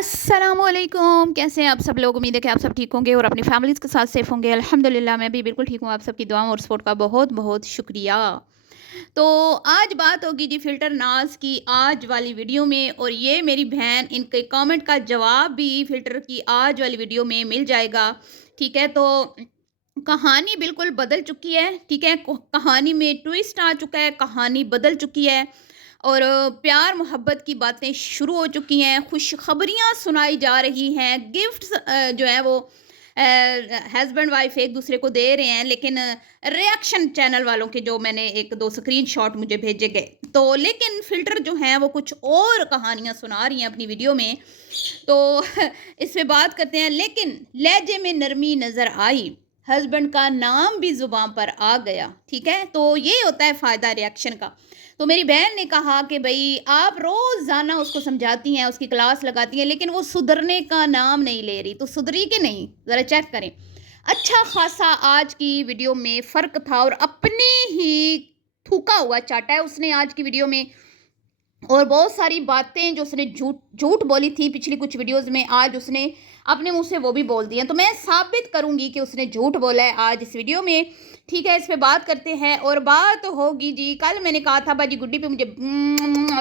अस्सलाम वालेकुम। कैसे हैं आप सब लोग? उम्मीद है कि आप सब ठीक होंगे और अपनी फैमिलीज़ के साथ सेफ़ होंगे। अल्हम्दुलिल्लाह मैं भी बिल्कुल ठीक हूँ। आप सबकी दुआओं और सपोर्ट का बहुत बहुत शुक्रिया। तो आज बात होगी जी फ़िल्टर नाज़ की आज वाली वीडियो में, और ये मेरी बहन इनके कमेंट का जवाब भी फ़िल्टर की आज वाली वीडियो में मिल जाएगा। ठीक है, तो कहानी बिल्कुल बदल चुकी है। ठीक है, कहानी में ट्विस्ट आ चुका है, कहानी बदल चुकी है और प्यार मोहब्बत की बातें शुरू हो चुकी हैं, खुशखबरियाँ सुनाई जा रही हैं, गिफ्ट्स जो है वो हस्बैंड वाइफ एक दूसरे को दे रहे हैं, लेकिन रिएक्शन चैनल वालों के जो मैंने एक दो स्क्रीनशॉट मुझे भेजे गए, तो लेकिन फ़िल्टर जो हैं वो कुछ और कहानियाँ सुना रही हैं अपनी वीडियो में। तो इस पे बात करते हैं। लेकिन लहजे में नरमी नज़र आई, हस्बैंड का नाम भी ज़ुबान पर आ गया। ठीक है, तो ये होता है फ़ायदा रिएक्शन का। तो मेरी बहन ने कहा कि भई आप रोज़ाना उसको समझाती हैं, उसकी क्लास लगाती हैं, लेकिन वो सुधरने का नाम नहीं ले रही, तो सुधरी कि नहीं? ज़रा चेक करें। अच्छा ख़ासा आज की वीडियो में फ़र्क था और अपनी ही थूका हुआ चाटा है उसने आज की वीडियो में, और बहुत सारी बातें जो उसने झूठ झूठ बोली थी पिछली कुछ वीडियोस में, आज उसने अपने मुंह से वो भी बोल दी हैं। तो मैं साबित करूंगी कि उसने झूठ बोला है आज इस वीडियो में। ठीक है, इस पे बात करते हैं और बात होगी जी। कल मैंने कहा था बाजी गुड्डी पे मुझे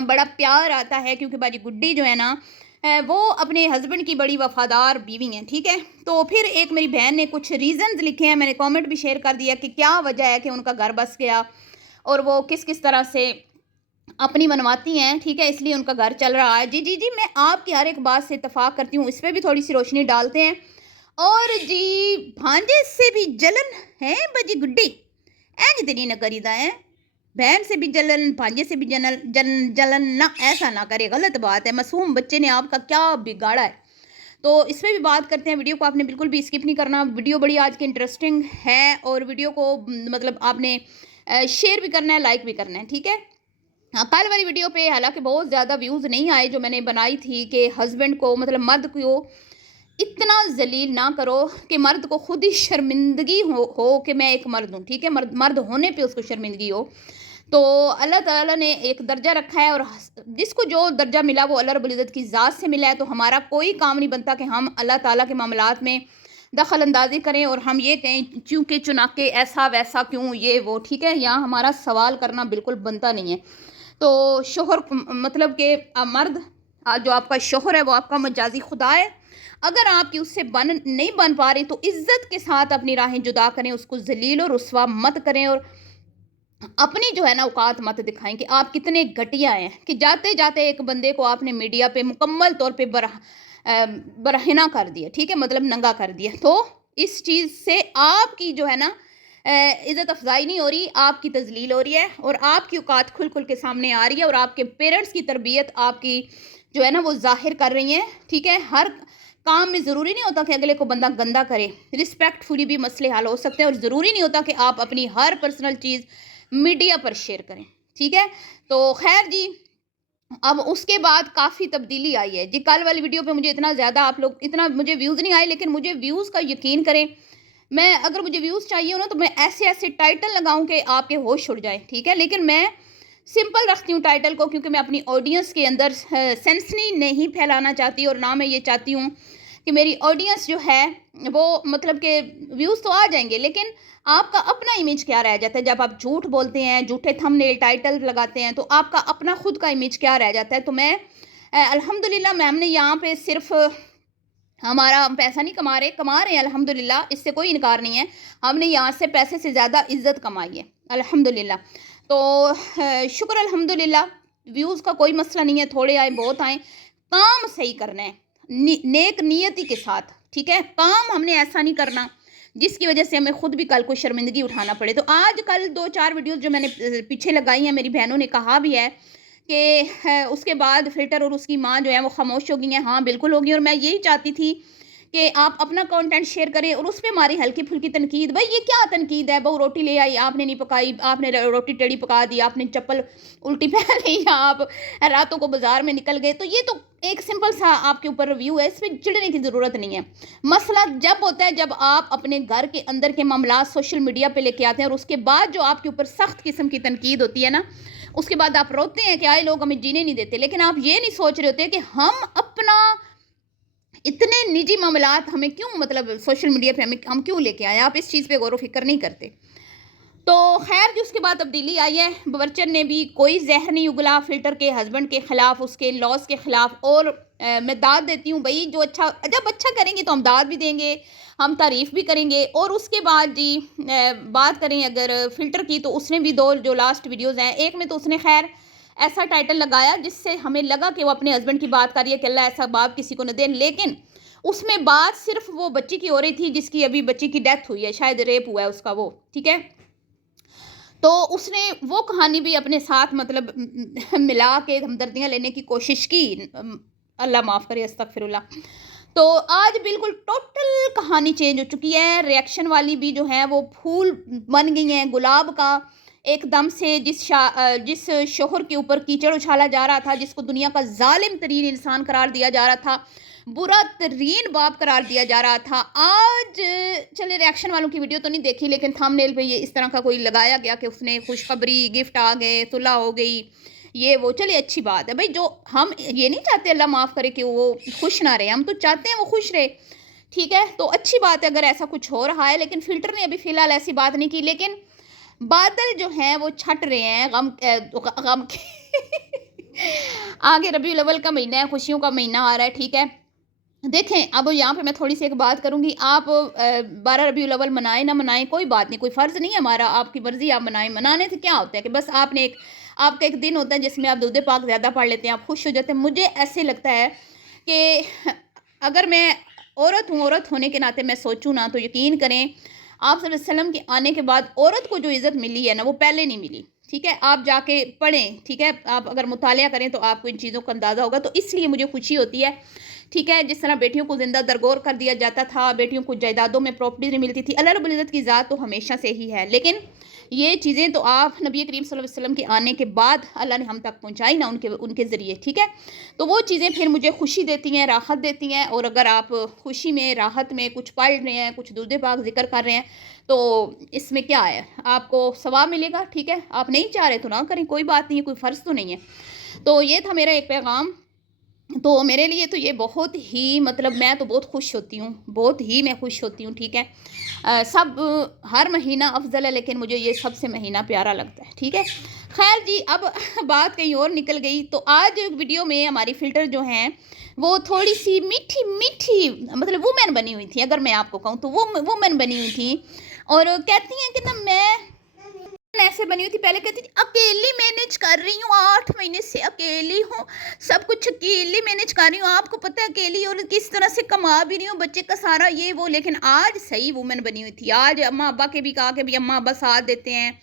बड़ा प्यार आता है, क्योंकि बाजी गुड्डी जो है ना वो अपने हस्बैंड की बड़ी वफादार बीवी हैं। ठीक है, तो फिर एक मेरी बहन ने कुछ रीज़न्स लिखे हैं, मैंने कमेंट भी शेयर कर दिया कि क्या वजह है कि उनका घर बस गया और वो किस किस तरह से अपनी मनवाती हैं। ठीक है, इसलिए उनका घर चल रहा है। जी जी जी, मैं आपकी हर एक बात से इत्तेफाक करती हूँ, इस पर भी थोड़ी सी रोशनी डालते हैं। और जी, भांजे से भी जलन है बजी गुड्डी, ऐ तेरी न करीदा है। बहन से भी जलन, भांजे से भी जलन ना, ऐसा ना करे, गलत बात है। मासूम बच्चे ने आपका क्या बिगाड़ा है? तो इस पर भी बात करते हैं। वीडियो को आपने बिल्कुल भी स्किप नहीं करना, वीडियो बड़ी आज की इंटरेस्टिंग है और वीडियो को मतलब आपने शेयर भी करना है, लाइक भी करना है। ठीक है, हाँ, कल वाली वीडियो पे हालांकि बहुत ज़्यादा व्यूज़ नहीं आए जो मैंने बनाई थी कि हस्बैंड को मतलब मर्द को इतना जलील ना करो कि मर्द को खुद ही शर्मिंदगी हो कि मैं एक मर्द हूँ। ठीक है, मर्द मर्द होने पे उसको शर्मिंदगी हो। तो अल्लाह ताला ने एक दर्जा रखा है और जिसको जो दर्जा मिला वो अल्लाह रब्बुल इज़्ज़त की ज़ात से मिला है। तो हमारा कोई काम नहीं बनता कि हम अल्लाह ताला के मामलात में दखल अंदाजी करें और हम ये कहें चूँकि चुनाके ऐसा वैसा क्यों ये वो। ठीक है, यहाँ हमारा सवाल करना बिल्कुल बनता नहीं है। तो शोहर मतलब कि मर्द जो आपका शोहर है वो आपका मजाजी खुदा है। अगर आपकी उससे नहीं बन पा रही तो इज्जत के साथ अपनी राहें जुदा करें, उसको जलील और रुस्वा मत करें और अपनी जो है ना औकात मत दिखाएं कि आप कितने घटिया हैं कि जाते जाते एक बंदे को आपने मीडिया पे मुकम्मल तौर पे बरहना कर दिया। ठीक है, मतलब नंगा कर दिया। तो इस चीज़ से आपकी जो है ना इज़्ज़त अफजाई नहीं हो रही, आपकी तजलील हो रही है और आपकी औकात खुल खुल के सामने आ रही है और आपके पेरेंट्स की तरबियत आपकी जो है ना वो जाहिर कर रही हैं। ठीक है, हर काम में ज़रूरी नहीं होता कि अगले को बंदा गंदा करे, रिस्पेक्टफुली भी मसले हल हो सकते हैं और ज़रूरी नहीं होता कि आप अपनी हर पर्सनल चीज़ मीडिया पर शेयर करें। ठीक है, तो खैर जी, अब उसके बाद काफ़ी तब्दीली आई है जी। कल वाली वीडियो पे मुझे इतना ज़्यादा आप लोग इतना मुझे व्यूज़ नहीं आए, लेकिन मुझे व्यूज़ का यकीन करें, मैं अगर मुझे व्यूज़ चाहिए हो ना तो मैं ऐसे ऐसे टाइटल लगाऊं कि आपके होश उड़ जाए। ठीक है, लेकिन मैं सिंपल रखती हूँ टाइटल को, क्योंकि मैं अपनी ऑडियंस के अंदर सेंसनी नहीं फैलाना चाहती और ना मैं ये चाहती हूँ कि मेरी ऑडियंस जो है वो मतलब कि व्यूज़ तो आ जाएंगे, लेकिन आपका अपना इमेज क्या रह जाता है जब आप झूठ बोलते हैं, झूठे थंबनेल टाइटल लगाते हैं, तो आपका अपना खुद का इमेज क्या रह जाता है। तो मैं अल्हम्दुलिल्लाह मैम ने यहाँ पे सिर्फ हमारा हम पैसा नहीं कमा रहे हैं अल्हम्दुलिल्लाह, इससे कोई इनकार नहीं है। हमने यहाँ से पैसे से ज़्यादा इज़्ज़त कमाई है अल्हम्दुलिल्लाह। तो शुक्र अल्हम्दुलिल्लाह, व्यूज़ का कोई मसला नहीं है, थोड़े आए बहुत आए, काम सही करना है नेक नियति के साथ। ठीक है, काम हमने ऐसा नहीं करना जिसकी वजह से हमें खुद भी कल को शर्मिंदगी उठाना पड़े। तो आज कल 2-4 वीडियोज़ जो मैंने पीछे लगाई हैं, मेरी बहनों ने कहा भी है कि उसके बाद फ़िल्टर और उसकी माँ जो है वो खामोश हो गई हैं। हाँ, बिल्कुल हो गई, और मैं यही चाहती थी कि आप अपना कंटेंट शेयर करें और उस पे हमारी हल्की-फुल्की तनकीद। भाई ये क्या तनकीद है? बहू रोटी ले आई, आपने नहीं पकाई, आपने रोटी टेढ़ी पका दी, आपने चप्पल उल्टी पहन ली, आप रातों को बाज़ार में निकल गए। तो ये तो एक सिंपल सा आपके ऊपर रिव्यू है, इस पे चिढ़ने की ज़रूरत नहीं है। मसला जब होता है जब आप अपने घर के अंदर के मामलात सोशल मीडिया पे लेके आते हैं और उसके बाद जो आपके ऊपर सख्त किस्म की तनकीद होती है ना, उसके बाद आप रोते हैं कि आए लोग हमें जीने नहीं देते, लेकिन आप ये नहीं सोच रहे होते कि हम अपना इतने निजी मामलात हमें क्यों, मतलब सोशल मीडिया पे हम क्यों लेके आए? आप इस चीज़ पे गौर व फ़िक्र नहीं करते। तो खैर जी, उसके बाद तब्दीली आई है। बाबरचन ने भी कोई ज़हर नहीं उगला फ़िल्टर के हस्बैंड के ख़िलाफ़, उसके लॉस के ख़िलाफ़। और मैं दाद देती हूँ भई, जो अच्छा, जब अच्छा करेंगे तो हम दाद भी देंगे, हम तारीफ़ भी करेंगे। और उसके बाद जी बात करें अगर फ़िल्टर की, तो उसने भी 2 जो लास्ट वीडियोज़ हैं, एक में तो उसने खैर ऐसा टाइटल लगाया जिससे हमें लगा कि वो अपने हस्बैंड की बात कर रही है कि अल्लाह ऐसा बाप किसी को न दे। लेकिन उसमें बात सिर्फ़ वो बच्ची की हो रही थी जिसकी अभी बच्ची की डेथ हुई है, शायद रेप हुआ है उसका वो, ठीक है? तो उसने वो कहानी भी अपने साथ मतलब मिला के हमदर्दियाँ लेने की कोशिश की। अल्लाह माफ़ करे, अस्तगफिरुल्लाह। तो आज बिल्कुल टोटल कहानी चेंज हो चुकी है। रिएक्शन वाली भी जो है वो फूल बन गई हैं गुलाब का। एकदम से जिस शोहर के ऊपर कीचड़ उछाला जा रहा था, जिसको दुनिया का ज़ालिम तरीन इंसान करार दिया जा रहा था, बुरा तरीन बाप करार दिया जा रहा था, आज चले रिएक्शन वालों की वीडियो तो नहीं देखी, लेकिन थंबनेल पे ये इस तरह का कोई लगाया गया कि उसने खुशखबरी, गिफ्ट आ गए, सुलह हो गई, ये वो। चलिए अच्छी बात है भाई, जो हम ये नहीं चाहते अल्लाह माफ़ करे कि वो खुश ना रहे, हम तो चाहते हैं वो खुश रहे, ठीक है? तो अच्छी बात है अगर ऐसा कुछ हो रहा है। लेकिन फ़िल्टर ने अभी फ़िलहाल ऐसी बात नहीं की। लेकिन बादल जो हैं वो छट रहे हैं गम के आगे रबीउल अव्वल का महीना है, खुशियों का महीना आ रहा है, ठीक है? देखें, अब यहाँ पे मैं थोड़ी-सी एक बात करूँगी। आप 12 रबीउल अव्वल मनाएँ ना मनाएँ, कोई बात नहीं, कोई फ़र्ज़ नहीं है हमारा, आपकी मर्ज़ी, आप मनाएँ। मनाने से क्या होता है कि बस आपका एक दिन होता है जिसमें आप दुरूद पाक ज़्यादा पढ़ लेते हैं, आप खुश हो जाते हैं। मुझे ऐसे लगता है कि अगर मैं औरत हूँ, औरत होने के नाते मैं सोचूँ ना, तो यकीन करें, आप सल्लल्लाहु अलैहि वसल्लम के आने के बाद औरत को जो इज़्ज़त मिली है ना, वो पहले नहीं मिली, ठीक है? आप जाके पढ़ें, ठीक है? आप अगर मुतालिया करें तो आपको इन चीज़ों का अंदाज़ा होगा। तो इसलिए मुझे खुशी होती है, ठीक है? जिस तरह बेटियों को ज़िंदा दरगोर कर दिया जाता था, बेटियों को जायदादों में प्रॉपर्टी नहीं मिलती थी। अल्लाह रब्बुल इज़्ज़त की ज़ात तो हमेशा से ही है, लेकिन ये चीज़ें तो आप नबी करीम सल्लल्लाहु अलैहि वसल्लम के आने के बाद अल्लाह ने हम तक पहुँचाई ना, उनके उनके ज़रिए, ठीक है? तो वो चीज़ें फिर मुझे खुशी देती हैं, राहत देती हैं। और अगर आप खुशी में, राहत में कुछ पढ़ रहे हैं, कुछ दुरूद पाक ज़िक्र कर रहे हैं, तो इसमें क्या है? आपको सवाब मिलेगा, ठीक है? आप नहीं चाह रहे तो ना करें, कोई बात नहीं है, कोई फ़र्ज़ तो नहीं है। तो ये था मेरा एक पैगाम। तो मेरे लिए तो ये बहुत ही, मतलब मैं तो बहुत खुश होती हूँ, बहुत ही मैं खुश होती हूँ, ठीक है? हर महीना अफ़ज़ल है, लेकिन मुझे ये सबसे महीना प्यारा लगता है, ठीक है? ख़ैर जी, अब बात कहीं और निकल गई। तो आज वीडियो में हमारी फ़िल्टर जो हैं, वो थोड़ी-सी मीठी-मीठी, मतलब वुमन बनी हुई थी, अगर मैं आपको कहूँ तो वो वुमन बनी हुई थी। और कहती हैं कि ना, मैं ऐसे बनी हुई थी, पहले कहती थी अकेली मैनेज कर रही हूँ, 8 महीने से अकेली हूँ, सब कुछ अकेली मैनेज कर रही हूँ, आपको पता है अकेली, और किस तरह से कमा भी रही हूँ, बच्चे का सारा ये वो। लेकिन आज सही वुमन बनी हुई थी। आज अम्मा अब्बा के भी कहा कि भी अम्मा अब्बा साथ देते हैं।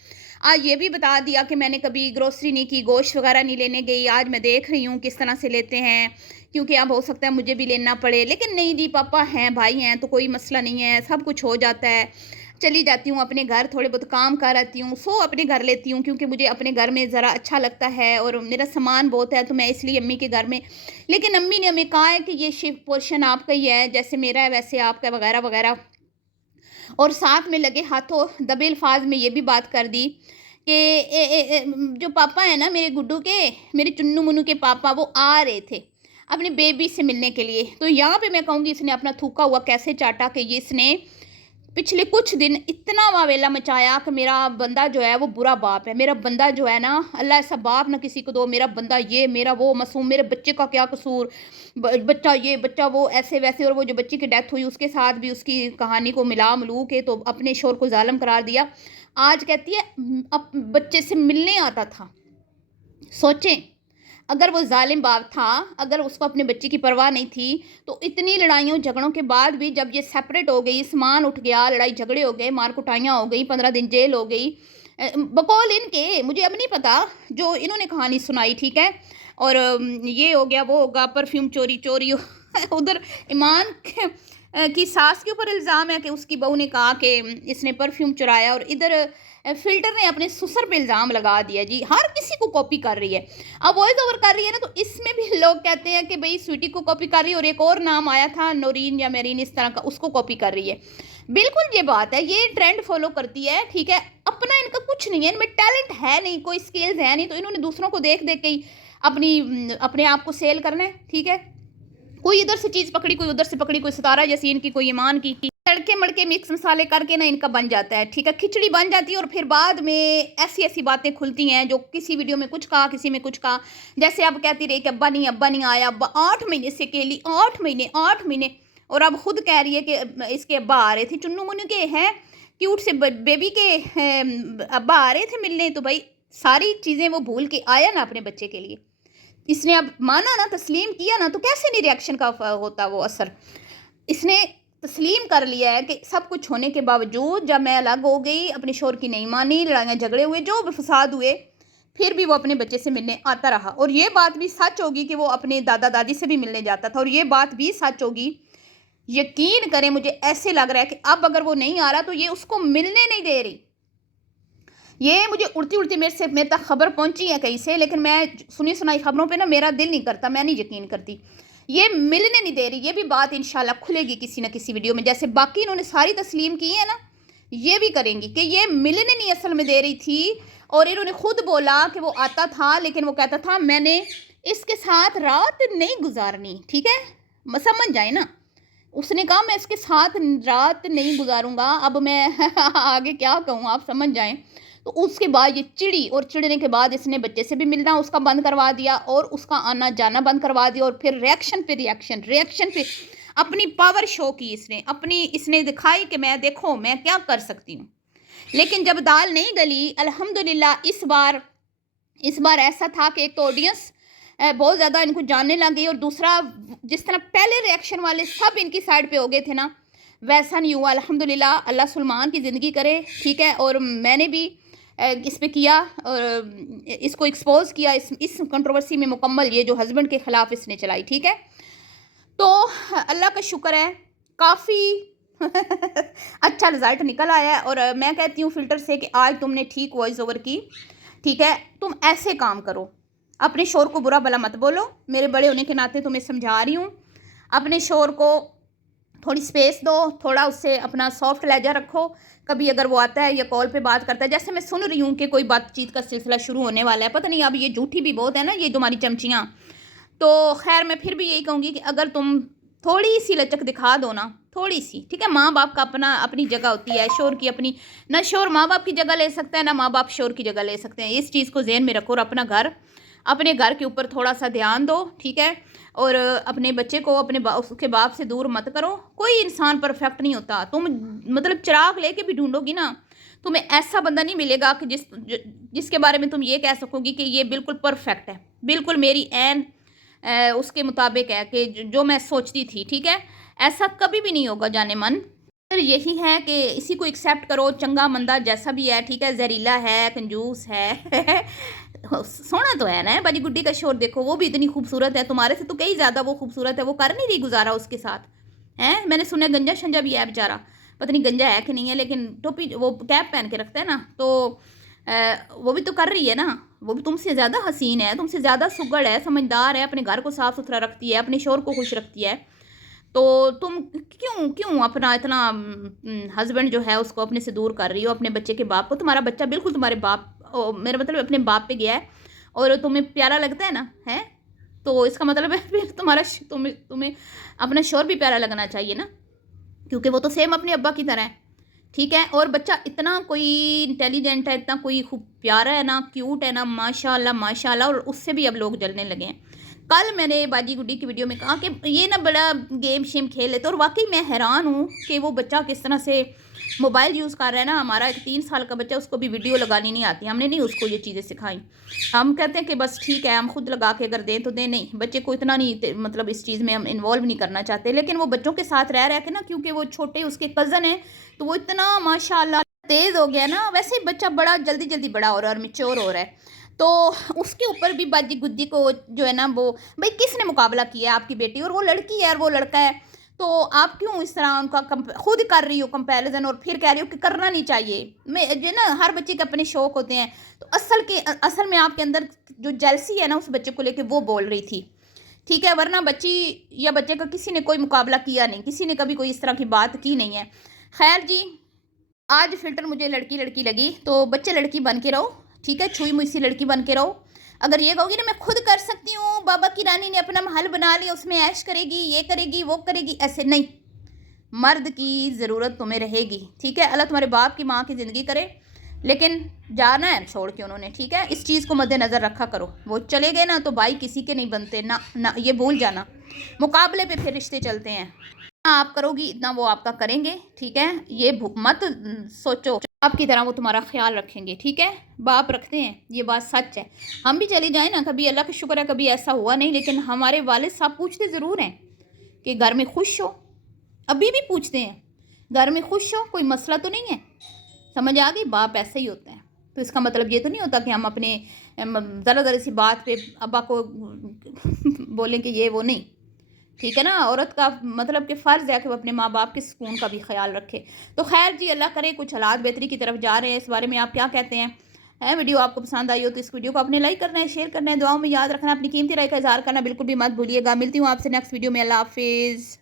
आज ये भी बता दिया कि मैंने कभी ग्रोसरी नहीं की, गोश्त वगैरह नहीं लेने गई, आज मैं देख रही हूँ किस तरह से लेते हैं, क्योंकि अब हो सकता है मुझे भी लेना पड़े। लेकिन नहीं जी, पापा हैं, भाई हैं, तो कोई मसला नहीं है, सब कुछ हो जाता है। चली जाती हूँ अपने घर, थोड़े बहुत काम कर आती हूँ, सो अपने घर लेती हूँ, क्योंकि मुझे अपने घर में ज़रा अच्छा लगता है और मेरा सामान बहुत है, तो मैं इसलिए अम्मी के घर में। लेकिन अम्मी ने हमें कहा है कि ये शिफ्ट पोर्शन आपका ही है, जैसे मेरा है वैसे आपका, वगैरह वगैरह। और साथ में लगे हाथों दबे अल्फाज में ये भी बात कर दी कि जो पापा है ना मेरे गुड्डू के, मेरे चुन्नू मुन्नू के पापा, वो आ रहे थे अपने बेबी से मिलने के लिए। तो यहाँ पे मैं कहूँगी, इसने अपना थूका हुआ कैसे चाटा कि ये इसने पिछले कुछ दिन इतना वावेला मचाया कि मेरा बंदा जो है वो बुरा बाप है, मेरा बंदा जो है ना, अल्लाह ऐसा बाप ना किसी को दो, मेरा बंदा ये, मेरा वो, मासूम, मेरे बच्चे का क्या कसूर, बच्चा ये बच्चा वो, ऐसे वैसे। और वो जो बच्ची की डेथ हुई उसके साथ भी उसकी कहानी को मिला मलू के तो अपने शोर को जालिम करार दिया। आज कहती है अब बच्चे से मिलने आता था। सोचें, अगर वो ज़ालिम बाप था, अगर उसको अपने बच्चे की परवाह नहीं थी, तो इतनी लड़ाइयों झगड़ों के बाद भी जब ये सेपरेट हो गई, सामान उठ गया, लड़ाई झगड़े हो गए, मार कुटाइयाँ हो गई, 15 दिन जेल हो गई, बकौल इनके, मुझे अब नहीं पता, जो इन्होंने कहानी सुनाई, ठीक है? और ये हो गया, वो होगा, परफ्यूम चोरी चोरी उधर ईमान की सास के ऊपर इल्ज़ाम है कि उसकी बहू ने कहा कि इसने परफ्यूम चुराया, और इधर फ़िल्टर ने अपने ससुर पे इल्ज़ाम लगा दिया जी। हर किसी को कॉपी कर रही है। अब वॉइस ओवर कर रही है ना, तो इसमें भी लोग कहते हैं कि भई स्वीटी को कॉपी कर रही है, और एक और नाम आया था नौरीन या मेरीन, इस तरह का, उसको कॉपी कर रही है। बिल्कुल ये बात है, ये ट्रेंड फॉलो करती है, ठीक है? अपना इनका कुछ नहीं है, इनमें टैलेंट है नहीं, कोई स्किल्स है नहीं, तो इन्होंने दूसरों को देख देख के ही अपने आप को सेल करना है, ठीक है? कोई इधर से चीज़ पकड़ी, कोई उधर से पकड़ी, कोई सितारा यासीन की, कोई ईमान की, तड़के मड़के मिक्स मसाले करके ना इनका बन जाता है, ठीक है, खिचड़ी बन जाती है। और फिर बाद में ऐसी ऐसी बातें खुलती हैं जो किसी वीडियो में कुछ कहा, किसी में कुछ कहा। जैसे अब कहती रही कि अब्बा नहीं आया, अब्बा 8 महीने से अकेली, 8 महीने, और अब खुद कह रही है कि इसके अब्बा आ रहे थे, चुन्नू मुन्नू के हैं क्यूट से बेबी के अब्बा आ रहे थे मिलने, तो भाई सारी चीज़ें वो भूल के आया ना अपने बच्चे के लिए। इसने अब माना ना, तस्लीम किया ना, तो कैसे नहीं रिएक्शन का होता वो असर। इसने तस्लीम कर लिया है कि सब कुछ होने के बावजूद जब मैं अलग हो गई, अपने शोहर की नहीं मानी, लड़ाइयाँ झगड़े हुए, जो भी फसाद हुए, फिर भी वो अपने बच्चे से मिलने आता रहा। और ये बात भी सच होगी कि वो अपने दादा दादी से भी मिलने जाता था, और ये बात भी सच होगी, यकीन करें मुझे ऐसे लग रहा है कि अब अगर वो नहीं आ रहा तो ये उसको मिलने नहीं दे रही। ये मुझे उड़ती उड़ती मेरे तक खबर पहुंची है कहीं से, लेकिन मैं सुनी सुनाई खबरों पे ना मेरा दिल नहीं करता, मैं नहीं यकीन करती। ये मिलने नहीं दे रही। ये भी बात इंशाल्लाह खुलेगी किसी न किसी वीडियो में, जैसे बाकी इन्होंने सारी तस्लीम की है ना, ये भी करेंगी कि ये मिलने नहीं असल में दे रही थी। और इन्होंने खुद बोला कि वो आता था, लेकिन वो कहता था मैंने इसके साथ रात नहीं गुजारनी, ठीक है, समझ जाए ना। उसने कहा मैं इसके साथ रात नहीं गुजारूंगा। अब मैं आगे क्या कहूँ, आप समझ जाएं। तो उसके बाद ये चिड़ी, और चिड़ने के बाद इसने बच्चे से भी मिलना उसका बंद करवा दिया, और उसका आना जाना बंद करवा दिया। और फिर रिएक्शन पे अपनी पावर शो की इसने दिखाई कि मैं देखो मैं क्या कर सकती हूँ। लेकिन जब दाल नहीं गली, अल्हम्दुलिल्लाह इस बार ऐसा था कि एक तो ऑडियंस बहुत ज़्यादा इनको जानने लग गई, और दूसरा जिस तरह पहले रिएक्शन वाले सब इनकी साइड पे हो गए थे ना, वैसा नहीं हुआ। अल्हम्दुलिल्लाह, अल्लाह सुलेमान की ज़िंदगी करे, ठीक है। और मैंने भी इस पे किया और इसको एक्सपोज किया, इस कंट्रोवर्सी में मुकम्मल, ये जो हस्बैंड के ख़िलाफ़ इसने चलाई, ठीक है। तो अल्लाह का शुक्र है काफ़ी अच्छा रिज़ल्ट निकल आया है। और मैं कहती हूँ फ़िल्टर से कि आज तुमने ठीक वॉइस ओवर की, ठीक है। तुम ऐसे काम करो, अपने शोर को बुरा भला मत बोलो, मेरे बड़े होने के नाते तुम्हें समझा रही हूँ। अपने शोर को थोड़ी स्पेस दो, थोड़ा उससे अपना सॉफ्ट लहजा रखो। कभी अगर वो आता है या कॉल पे बात करता है, जैसे मैं सुन रही हूँ कि कोई बातचीत का सिलसिला शुरू होने वाला है, पता नहीं अब ये झूठी भी बहुत है ना ये तुम्हारी चमचियाँ। तो खैर मैं फिर भी यही कहूँगी कि अगर तुम थोड़ी सी लचक दिखा दो ना, थोड़ी सी, ठीक है। माँ बाप का अपनी जगह होती है, शोर की अपनी, ना शोर माँ बाप की जगह ले सकता है, ना माँ बाप शोर की जगह ले सकते हैं। इस चीज़ को ज़हन में रखो, और अपने घर के ऊपर थोड़ा सा ध्यान दो, ठीक है। और अपने बच्चे को उसके बाप से दूर मत करो। कोई इंसान परफेक्ट नहीं होता। तुम मतलब चिराग लेके भी ढूंढोगी ना, तुम्हें ऐसा बंदा नहीं मिलेगा कि जिसके बारे में तुम ये कह सकोगी कि ये बिल्कुल परफेक्ट है, बिल्कुल मेरी उसके मुताबिक है कि जो मैं सोचती थी, ठीक है। ऐसा कभी भी नहीं होगा जाने मन। फिर यही है कि इसी को एक्सेप्ट करो, चंगा मंदा जैसा भी है, ठीक है। जहरीला है, कंजूस है सोना तो है ना। बाजी गुड्डी का शोर देखो, वो भी इतनी खूबसूरत है, तुम्हारे से तो कई ज़्यादा वो खूबसूरत है। वो कर नहीं रही गुजारा उसके साथ, हैं। मैंने सुना गंजा शंजा भी है बेचारा, पता नहीं गंजा है कि नहीं है, लेकिन टोपी वो कैप पहन के रखता है ना, तो वो भी तो कर रही है ना। वो भी तुमसे ज़्यादा हसीन है, तुमसे ज़्यादा सुगड़ है, समझदार है, अपने घर को साफ़ सुथरा रखती है, अपने शोर को खुश रखती है। तो तुम क्यों अपना इतना हस्बैंड जो है उसको अपने से दूर कर रही हो, अपने बच्चे के बाप को। तुम्हारा बच्चा बिल्कुल तुम्हारे बाप, मेरा मतलब अपने बाप पे गया है, और तुम्हें प्यारा लगता है ना, है। तो इसका मतलब है फिर तुम्हें अपना शोर भी प्यारा लगना चाहिए ना, क्योंकि वो तो सेम अपने अब्बा की तरह है, ठीक है। और बच्चा इतना कोई इंटेलिजेंट है, इतना कोई खूब प्यारा है ना, क्यूट है ना, माशाल्लाह माशाल्लाह। और उससे भी अब लोग जलने लगे हैं। कल मैंने बाजी गुड्डी की वीडियो में कहा कि ये ना बड़ा गेम शेम खेल लेते, और वाकई मैं हैरान हूँ कि वो बच्चा किस तरह से मोबाइल यूज़ कर रहा है ना। हमारा एक 3 साल का बच्चा, उसको भी वीडियो लगानी नहीं आती, हमने नहीं उसको ये चीज़ें सिखाई। हम कहते हैं कि बस ठीक है, हम खुद लगा के अगर दें तो दें, नहीं बच्चे को इतना नहीं, मतलब इस चीज़ में हम इन्वॉल्व नहीं करना चाहते। लेकिन वो बच्चों के साथ रह के ना, क्योंकि वो छोटे उसके कज़न हैं, तो वो इतना माशाल्लाह तेज़ हो गया ना। वैसे ही बच्चा बड़ा जल्दी बड़ा हो रहा है और मैच्योर हो रहा है। तो उसके ऊपर भी बाजी गुद्दी को जो है ना, वो भाई किसने मुकाबला किया है, आपकी बेटी और वो लड़की है और वो लड़का है, तो आप क्यों इस तरह उनका खुद कर रही हो कंपैरिजन, और फिर कह रही हो कि करना नहीं चाहिए। मैं जो ना, हर बच्चे के अपने शौक होते हैं, तो असल में आपके अंदर जो जेलसी है ना उस बच्चे को लेके, वो बोल रही थी, ठीक है। वरना बच्ची या बच्चे का किसी ने कोई मुकाबला किया नहीं, किसी ने कभी कोई इस तरह की बात की नहीं है। खैर जी, आज फ़िल्टर मुझे लड़की लड़की लगी, तो बच्चे लड़की बन के रहो, ठीक है। छुई मुई सी लड़की बन के रहो, اگر یہ کہو گی نا میں خود کر سکتی ہوں، بابا کی رانی نے اپنا محل بنا لیا، اس میں عیش کرے گی، یہ کرے گی، وہ کرے گی، ایسے نہیں، مرد کی ضرورت تمہیں رہے گی، ٹھیک ہے؟ اللہ تمہارے باپ کی ماں کی زندگی کرے، لیکن جانا ہے چھوڑ کے انہوں نے، ٹھیک ہے؟ اس چیز کو مد نظر رکھا کرو، وہ چلے گئے نا تو بھائی کسی کے نہیں بنتے، نہ یہ بھول جانا، مقابلے پہ پھر رشتے چلتے ہیں، اتنا آپ کرو گی اتنا وہ آپ کا کریں گے، ٹھیک ہے؟ یہ مت سوچو آپ کی طرح وہ تمہارا خیال رکھیں گے، ٹھیک ہے؟ باپ رکھتے ہیں، یہ بات سچ ہے، ہم بھی چلے جائیں نا، کبھی اللہ کا شکر ہے کبھی ایسا ہوا نہیں، لیکن ہمارے والد صاحب پوچھتے ضرور ہیں کہ گھر میں خوش ہو، ابھی بھی پوچھتے ہیں گھر میں خوش ہو، کوئی مسئلہ تو نہیں ہے، سمجھ آ گئی؟ باپ ایسے ہی ہوتا ہے، تو اس کا مطلب یہ تو نہیں ہوتا کہ ہم اپنے ذرا ذرا سی بات پہ ابا کو بولیں کہ یہ وہ نہیں، ٹھیک ہے نا؟ عورت کا مطلب کہ فرض ہے کہ وہ اپنے ماں باپ کے سکون کا بھی خیال رکھے، تو خیر جی، اللہ کرے کچھ حالات بہتری کی طرف جا رہے ہیں، اس بارے میں آپ کیا کہتے ہیں؟ ویڈیو آپ کو پسند آئی ہو تو اس ویڈیو کو اپنے لائک کرنا ہے، شیئر کرنا ہے، دعاؤں میں یاد رکھنا، اپنی قیمتی رائے کا اظہار کرنا بالکل بھی مت بھولیے گا، ملتی ہوں آپ سے نیکسٹ ویڈیو میں، اللہ حافظ۔